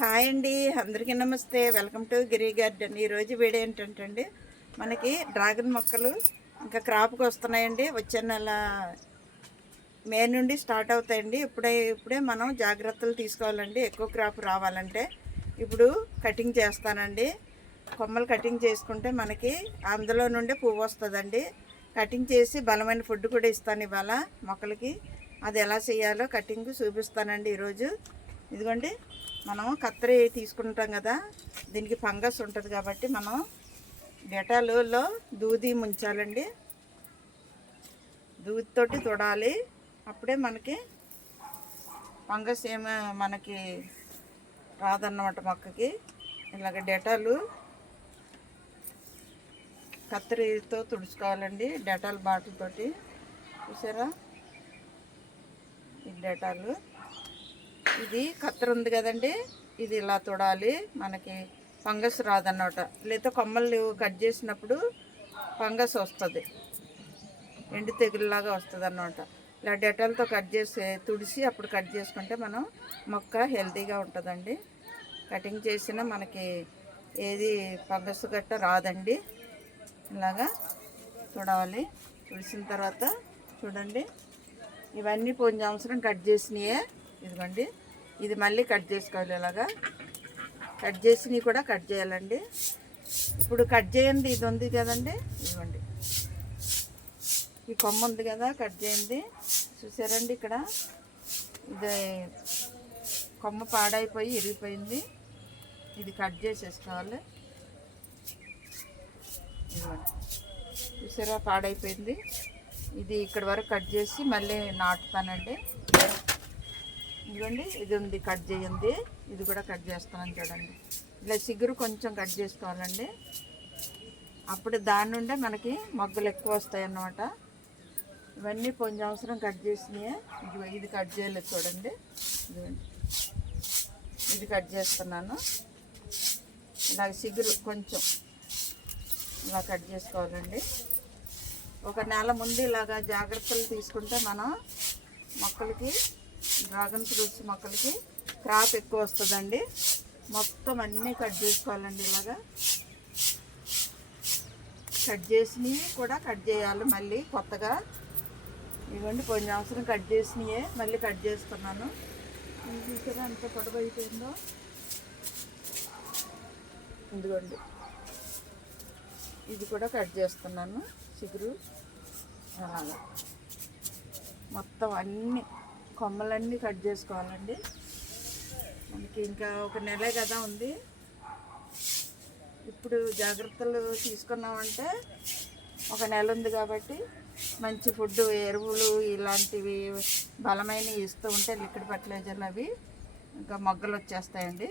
Hi అండి. అందరికీ నమస్తే. Welcome to Giri garden. ఈరోజు వీడియో ఏంటంటే అండి మనకి డ్రాగన్ మొక్కలు ఇంకా క్రాప్కి వస్తున్నాయండి. వచ్చే నెల మే నుండి స్టార్ట్ అవుతాయండి. ఇప్పుడే ఇప్పుడే మనం జాగ్రత్తలు తీసుకోవాలండి. ఎక్కువ క్రాప్ రావాలంటే ఇప్పుడు కటింగ్ చేస్తానండి. కొమ్మలు కటింగ్ చేసుకుంటే మనకి అందులో నుండి పువ్వు వస్తుందండి. కటింగ్ చేసి బలమైన ఫుడ్ కూడా ఇస్తాను ఇవాళ మొక్కలకి. అది ఎలా చేయాలో కటింగ్ చూపిస్తానండి ఈరోజు. ఇదిగోండి మనం కత్తెర తీసుకుంటాం కదా దీనికి ఫంగస్ ఉంటుంది కాబట్టి మనం డెటాలులో దూది ముంచాలండి. దూదితోటి తొడాలి. అప్పుడే మనకి ఫంగస్ ఏమో మనకి రాదన్నమాట మొక్కకి. ఇలాగ డెటాలు కత్తెరతో తుడుచుకోవాలండి డెటాల్ బాటిల్ తోటి. చూసారా? ఈ డెటాలు. ఇది కత్తెర ఉంది కదండి. ఇది ఇలా తుడాలి. మనకి ఫంగస్ రాదన్నమాట. లేదా కొమ్మలు కట్ చేసినప్పుడు ఫంగస్ వస్తుంది. ఎండు తెగులులాగా వస్తుంది అన్నమాట ఇలా డెటాల్తో కట్ చేసి తుడిసి అప్పుడు కట్ చేసుకుంటే మనం మొక్క హెల్తీగా ఉంటుందండి. కటింగ్ చేసిన మనకి ఏది ఫంగస్ గట్ట రాదండి. ఇలాగా తుడవాలి తుడిసిన తర్వాత చూడండి. ఇవన్నీ పోయిన సంవత్సరం కట్ చేసినాయే. ఇదిగోండి. ఇది మళ్ళీ కట్ చేసుకోవాలి ఇలాగా. కట్ చేసినవి కూడా కట్ చేయాలండి. ఇప్పుడు కట్ చేయండి ఇది ఉంది కదండి. ఇదిగోండి. ఈ కొమ్మ ఉంది కదా కట్ చేయండి. చూసారండి ఇక్కడ? ఇది కొమ్మ పాడైపోయి ఇరిగిపోయింది. ఇది కట్ చేసేసుకోవాలి. ఇదిగోండి. చూసారా పాడైపోయింది. ఇది ఇక్కడ వరకు కట్ చేసి మళ్ళీ నాటుతానండి. ఇదిగోండి ఇది ఉంది కట్ చేయండి. ఇది కూడా కట్ చేస్తున్నాను చూడండి. ఇలా సిగ్గురు కొంచెం కట్ చేసుకోవాలండి. అప్పుడు దాని నుండే మనకి మొగ్గలు ఎక్కువ వస్తాయి అన్నమాట ఇవన్నీ కొంచెం అవసరం కట్ చేసినాయే. ఇది కట్ చేయలేదు చూడండి. ఇదిగోండి. ఇది కట్ చేస్తున్నాను. ఇలా సిగురు కొంచెం ఇలా కట్ చేసుకోవాలండి. ఒక నెల ముందు ఇలాగా జాగ్రత్తలు తీసుకుంటే మనం మొక్కలకి డ్రాగన్ ఫ్రూట్స్ మొక్కలకి క్రాప్ ఎక్కువ వస్తుందండి. మొత్తం అన్నీ కట్ చేసుకోవాలండి ఇలాగా. కట్ చేసినవి కూడా కట్ చేయాలి మళ్ళీ కొత్తగా. ఇవ్వండి పోయిన అవసరం కట్ చేసినవే మళ్ళీ కట్ చేస్తున్నాను. చూసారా ఎంత పొడవు అయిపోయిందో? ఇదిగోండి. ఇది కూడా కట్ చేస్తున్నాను చిగురు. అలాగా. మొత్తం అన్నీ కొమ్మలన్నీ కట్ చేసుకోవాలండి. మనకి ఇంకా ఒక నెలే కదా ఉంది. ఇప్పుడు జాగ్రత్తలు తీసుకున్నామంటే ఒక నెల ఉంది కాబట్టి మంచి ఫుడ్ ఎరువులు ఇలాంటివి బలమైనవి ఇస్తూ ఉంటే లిక్విడ్ ఫర్టిలైజర్లు అవి ఇంకా మొగ్గలు వచ్చేస్తాయండి.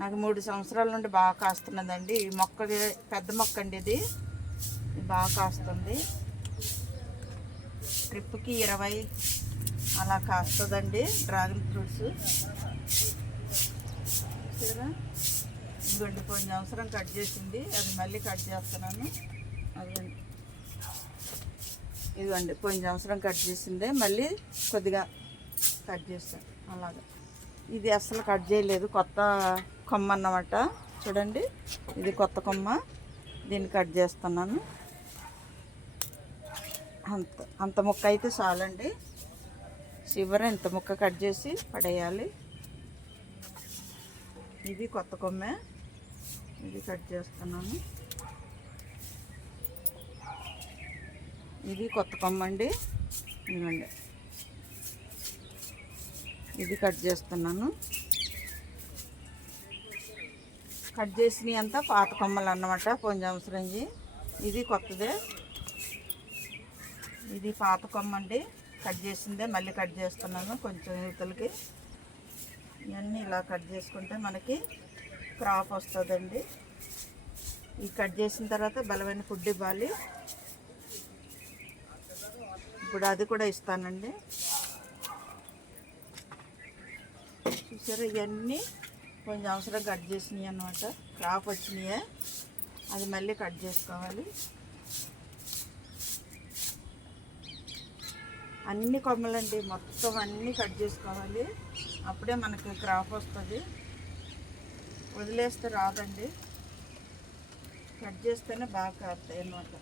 నాకు మూడు సంవత్సరాల నుండి బాగా కాస్తున్నదండి. ఈ మొక్క పెద్ద మొక్క అండి ఇది. ఇది బాగా కాస్తుంది. ట్రిప్కి ఇరవై అలా కాస్తుందండి డ్రాగన్ ఫ్రూట్స్. చూసారా? ఇదిగోండి కొన్ని అవసరం కట్ చేసింది. అది మళ్ళీ కట్ చేస్తున్నాను. అదిగోండి. ఇదిగోండి కొంచెం అవసరం కట్ చేసిందే. మళ్ళీ కొద్దిగా కట్ చేస్తాను. అలాగా. ఇది అసలు కట్ చేయలేదు. కొత్త కొమ్మ అన్నమాట. చూడండి ఇది కొత్త కొమ్మ. దీన్ని కట్ చేస్తున్నాను. అంత అంత ముక్క అయితే చాలండి. చివర ఇంత ముక్క కట్ చేసి పడేయాలి. ఇది కొత్త కొమ్మే. ఇది కట్ చేస్తున్నాను. ఇది కొత్త కొమ్మ అండి ఇవ్వండి ఇది కట్ చేస్తున్నాను. కట్ చేసినవి అంతా పాత కొమ్మలు అన్నమాట కొంచెం ఇది కొత్తదే. ఇది పాత కొమ్మ అండి కట్ చేసిందే మళ్ళీ కట్ చేస్తున్నాను కొంచెం యువతలకి ఇవన్నీ ఇలా కట్ చేసుకుంటే మనకి క్రాప్ వస్తుందండి. ఈ కట్ చేసిన తర్వాత బలమైన ఫుడ్ ఇవ్వాలి. ఇప్పుడు అది కూడా ఇస్తానండి. చూసారు ఇవన్నీ కొంచెం అవసరం కట్ చేసినాయి అనమాట క్రాప్ వచ్చినాయే అది మళ్ళీ కట్ చేసుకోవాలి. అన్ని కొమ్మలండి మొత్తం అన్నీ కట్ చేసుకోవాలి. అప్పుడే మనకి క్రాప్ వస్తుంది. వదిలేస్తే రాదండి. కట్ చేస్తేనే బాగా కాస్తాయి అన్నమాట.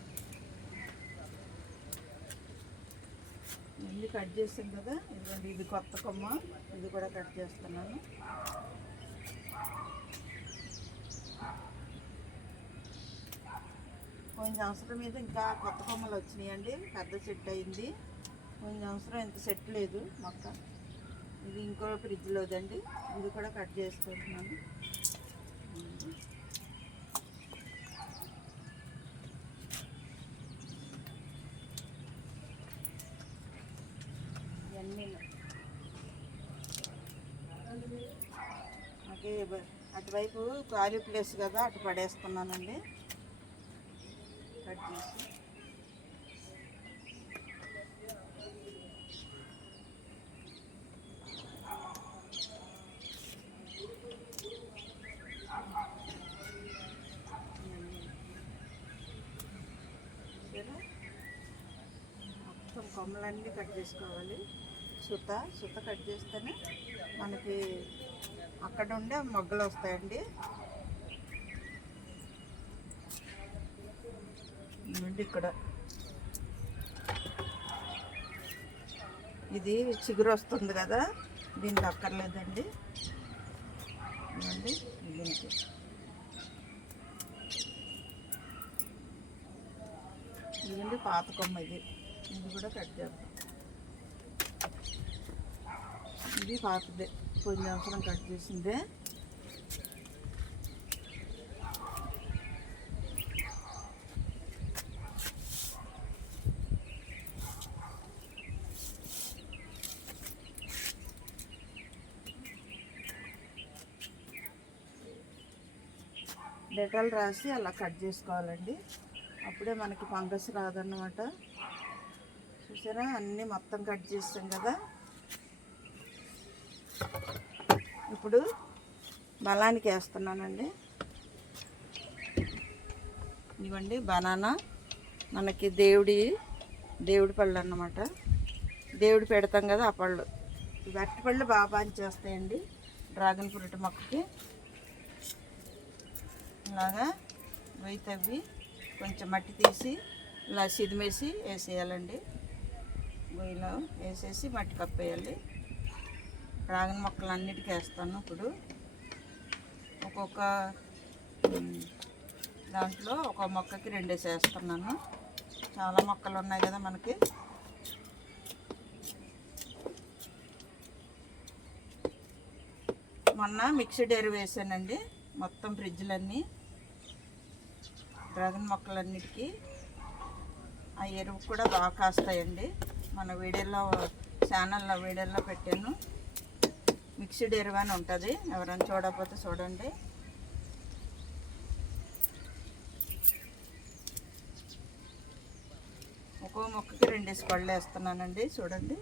ఇన్ని కట్ చేసాం కదా ఇదిగోండి ఇది కొత్త కొమ్మ ఇది కూడా కట్ చేస్తున్నాను. పోయిన సంవత్సరం మీద ఇంకా కొత్త కొమ్మలు వచ్చినాయండి పెద్ద చెట్టు అయింది. పోయిన సంవత్సరం ఇంత సెట్ లేదు మొక్క. ఇది ఇంకో ఫ్రిడ్జ్లోదండి ఇది కూడా కట్ చేసుకుంటున్నాను ఓకే అటువైపు ఖాళీ ప్లేస్ కదా అటు పడేస్తున్నానండి. కట్ చేసి చూసారా? మొత్తం కొమ్మలన్నీ కట్ చేసుకోవాలి. సుత సుత కట్ చేస్తేనే మనకి అక్కడ ఉండే మొగ్గలు వస్తాయండి. ఇక్కడ. ఇది చిగురు వస్తుంది కదా దీనికి అక్కర్లేదండి. ఇదిగోండి దీనికి ఇదండి పాత కొమ్మ ఇది. ఇది కూడా కట్ చేద్దాం. ఇది పాతదే పోయిన అవసరం కట్ చేసిందే. డెటాల్ రాసి అలా కట్ చేసుకోవాలండి. అప్పుడే మనకి ఫంగస్ రాదన్నమాట. చూసారా? అన్నీ మొత్తం కట్ చేస్తాం కదా. ఇప్పుడు బలానికి వేస్తున్నానండి. ఇవ్వండి బనానా. మనకి దేవుడి దేవుడి పళ్ళు అన్నమాట. దేవుడి పెడతాం కదా ఆ పళ్ళు. ఈ అరటి పళ్ళు బాగా పనిచేస్తాయండి. డ్రాగన్ ఫ్రూట్ మొక్కకి. ఇలాగా వెయ్యి తవ్వి కొంచెం మట్టి తీసి ఇలా సిదిమేసి వేసేయాలండి. గొయ్యిలో వేసేసి మట్టి కప్పేయాలి డ్రాగన్ మొక్కలు అన్నిటికీ వేస్తాను ఇప్పుడు. ఒక్కొక్క దాంట్లో ఒక మొక్కకి రెండేసి వేస్తున్నాను చాలా మొక్కలు ఉన్నాయి కదా మనకి. మొన్న మిక్స్డ్ ఎరువు వేసానండి. మొత్తం ఫ్రిడ్జ్లన్నీ. డ్రాగన్ మొక్కలన్నిటికీ. ఆ ఎరువు కూడా బాగా కాస్తాయండి. మన వీడియోలో ఛానల్లో వీడియోలో పెట్టాను. మిక్స్డ్ ఎరువు అని ఉంటుంది. ఎవరైనా చూడకపోతే చూడండి. ఒక్కో మొక్కకి రెండేసి పళ్ళు వేస్తున్నానండి. చూడండి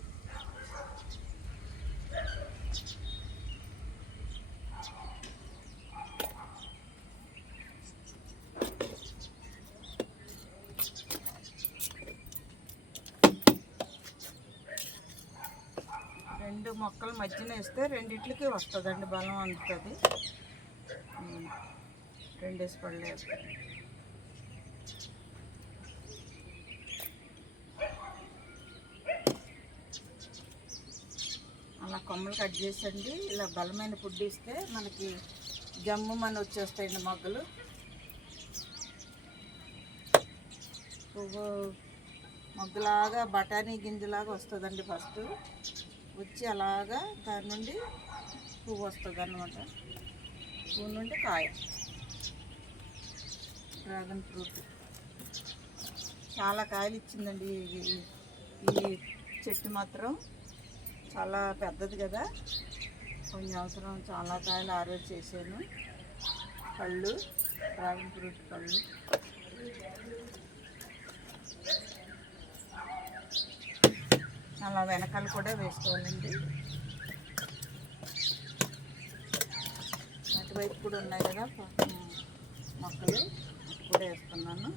రెండు మొక్కల మధ్యన వేస్తే రెండిట్లకి వస్తుందండి బలం అందుతుంది. రెండేసి పళ్ళు అలా కొమ్మలు కట్ చేసండి ఇలా బలమైన ఫుడ్ ఇస్తే మనకి జమ్ము మన వచ్చేస్తాయండి మొగ్గలు. పువ్వు మొగ్గలాగా బఠానీ గింజలాగా వస్తుందండి ఫస్ట్. వచ్చి అలాగా దాని నుండి పువ్వు వస్తుంది అన్నమాట. పువ్వు నుండి కాయ. Dragon fruit. చాలా కాయలు ఇచ్చిందండి ఈ- ఈ చెట్టు మాత్రం. చాలా పెద్దది కదా. కొన్ని అవసరం చాలా కాయలు ఆరోజు చేశాను. పళ్ళు డ్రాగన్ ఫ్రూట్ పళ్ళు అలా వెనకాల కూడా వేసుకోవాలండి. అటువైపు కూడా ఉన్నాయి కదా మొక్కలు. కూడా వేస్తున్నాను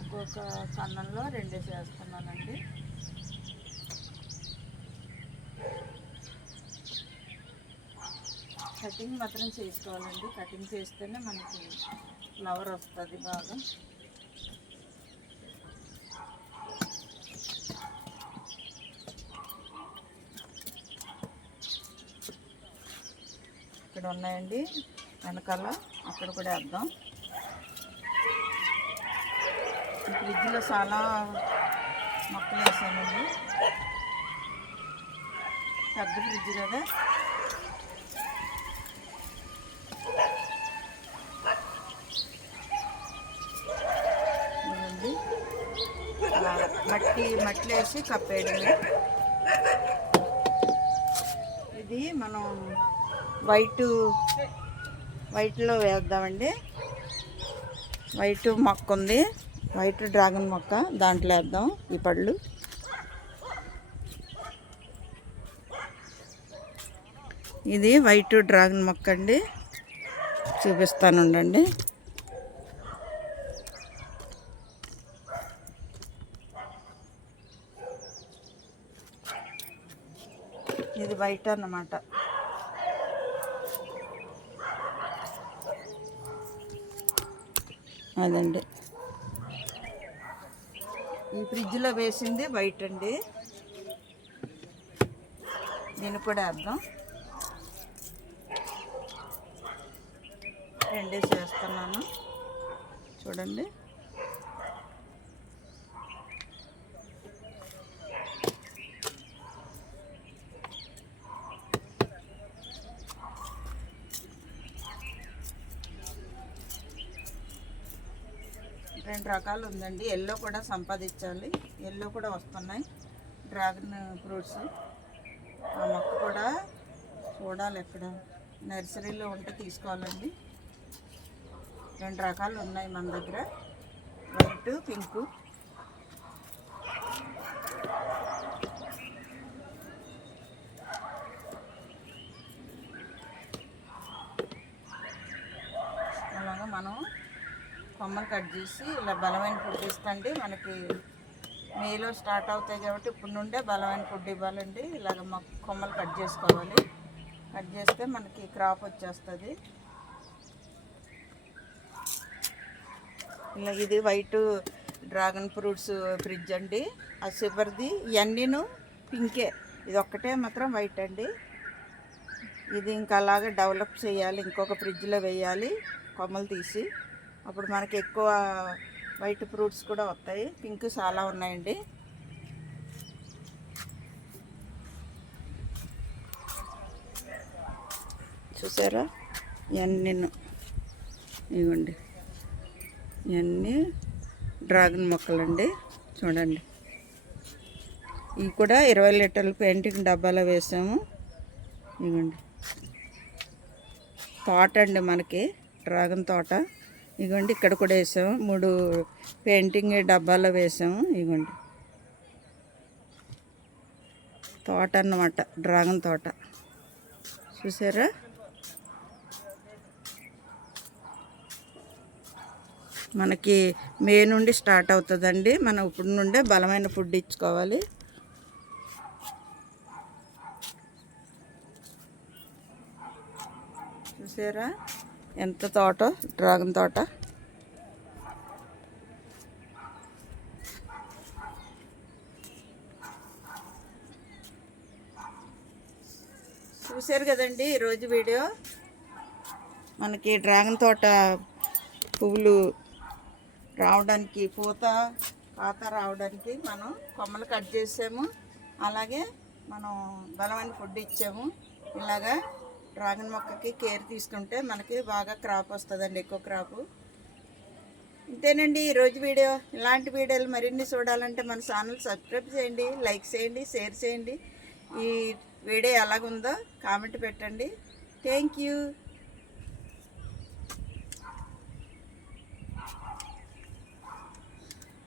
ఒక్కొక్క సన్నంలో రెండేసి వేస్తున్నానండి కటింగ్ మాత్రం చేసుకోవాలండి. కటింగ్ చేస్తేనే మనకి ఫ్లవర్ వస్తుంది బాగా. ఇక్కడ ఉన్నాయండి. వెనకాల అక్కడ కూడా వేద్దాం. ఈ ఫ్రిడ్జ్లో చాలా మొక్కలు వేసానండి పెద్ద ఫ్రిడ్జ్ కదా. మట్టి మట్టి వేసి కప్పేయడమే. ఇది మనం వైట్ వైట్లో వేద్దామండి. వైట్ మొక్క ఉంది వైట్ డ్రాగన్ మొక్క దాంట్లో వేద్దాం ఈ పళ్ళు. ఇది వైట్ డ్రాగన్ మొక్క అండి. చూపిస్తాను ఉండండి. ఇది వైట్ అన్నమాట. అదండి. ఈ ఫ్రిడ్జ్లో వేసింది వైట్ అండి దీన్ని కూడా వేద్దాం. రెండే చేస్తున్నాను. చూడండి రెండు రకాలు ఉందండి ఎల్లో కూడా సంపాదించాలి. ఎల్లో కూడా వస్తున్నాయి. Dragon fruits. ఆ మొక్క కూడా చూడాలి ఎక్కడ. నర్సరీలో ఉంటే తీసుకోవాలండి. రెండు రకాలు ఉన్నాయి మన దగ్గర. వైట్ పింక్ అలాగా మనం కొమ్మలు కట్ చేసి ఇలా బలమైన ఫుడ్ ఇస్తండి మనకి మేలో స్టార్ట్ అవుతాయి కాబట్టి ఇప్పుడు నుండే బలమైన ఫుడ్ ఇవ్వాలండి. ఇలాగ మాకు కొమ్మలు కట్ చేసుకోవాలి. కట్ చేస్తే మనకి క్రాప్ వచ్చేస్తుంది. ఇలా ఇది వైట్ డ్రాగన్ ఫ్రూట్స్ ఫ్రిడ్జ్ అండి. ఆ సివర్ది ఇవన్నీను పింకే. ఇది ఒక్కటే మాత్రం వైట్ అండి. ఇది ఇంకా అలాగే డెవలప్ చేయాలి. ఇంకొక ఫ్రిడ్జ్లో వేయాలి కొమ్మలు తీసి. అప్పుడు మనకి ఎక్కువ వైట్ ఫ్రూట్స్ కూడా వస్తాయి. పింక్ చాలా ఉన్నాయండి. చూసారా? ఇవన్నీ ఇవ్వండి. ఇవన్నీ డ్రాగన్ మొక్కలండి. చూడండి. ఇవి కూడా ఇరవై లీటర్ల పెయింటింగ్ డబ్బాలో వేసాము. ఇవ్వండి. తోట అండి మనకి. డ్రాగన్ తోట. ఇగోండి ఇక్కడ కూడా వేసాము మూడు పెయింటింగ్ డబ్బాలో వేసాము ఇగోండి. తోట అన్నమాట డ్రాగన్ తోట. చూసారా? మనకి మే నుండి స్టార్ట్ అవుతుందండి. మనం ఇప్పుడు నుండే బలమైన ఫుడ్ ఇచ్చుకోవాలి. చూసారా? ఎంత తోట? డ్రాగన్ తోట? చూశారు కదండి ఈరోజు వీడియో. మనకి డ్రాగన్ తోట పువ్వులు రావడానికి పూత పాత రావడానికి మనం కొమ్మలు కట్ చేసాము. అలాగే మనం బలమైన ఫుడ్ ఇచ్చాము. ఇలాగా డ్రాగన్ మొక్కకి కేర్ తీసుకుంటే మనకి బాగా క్రాప్ వస్తుందండి ఎక్కువ క్రాపు. ఇంతేనండి ఈరోజు వీడియో. ఇలాంటి వీడియోలు మరిన్ని చూడాలంటే మన ఛానల్ సబ్స్క్రైబ్ చేయండి లైక్ చేయండి షేర్ చేయండి. ఈ వీడియో ఎలాగుందో కామెంట్ పెట్టండి. Thank you.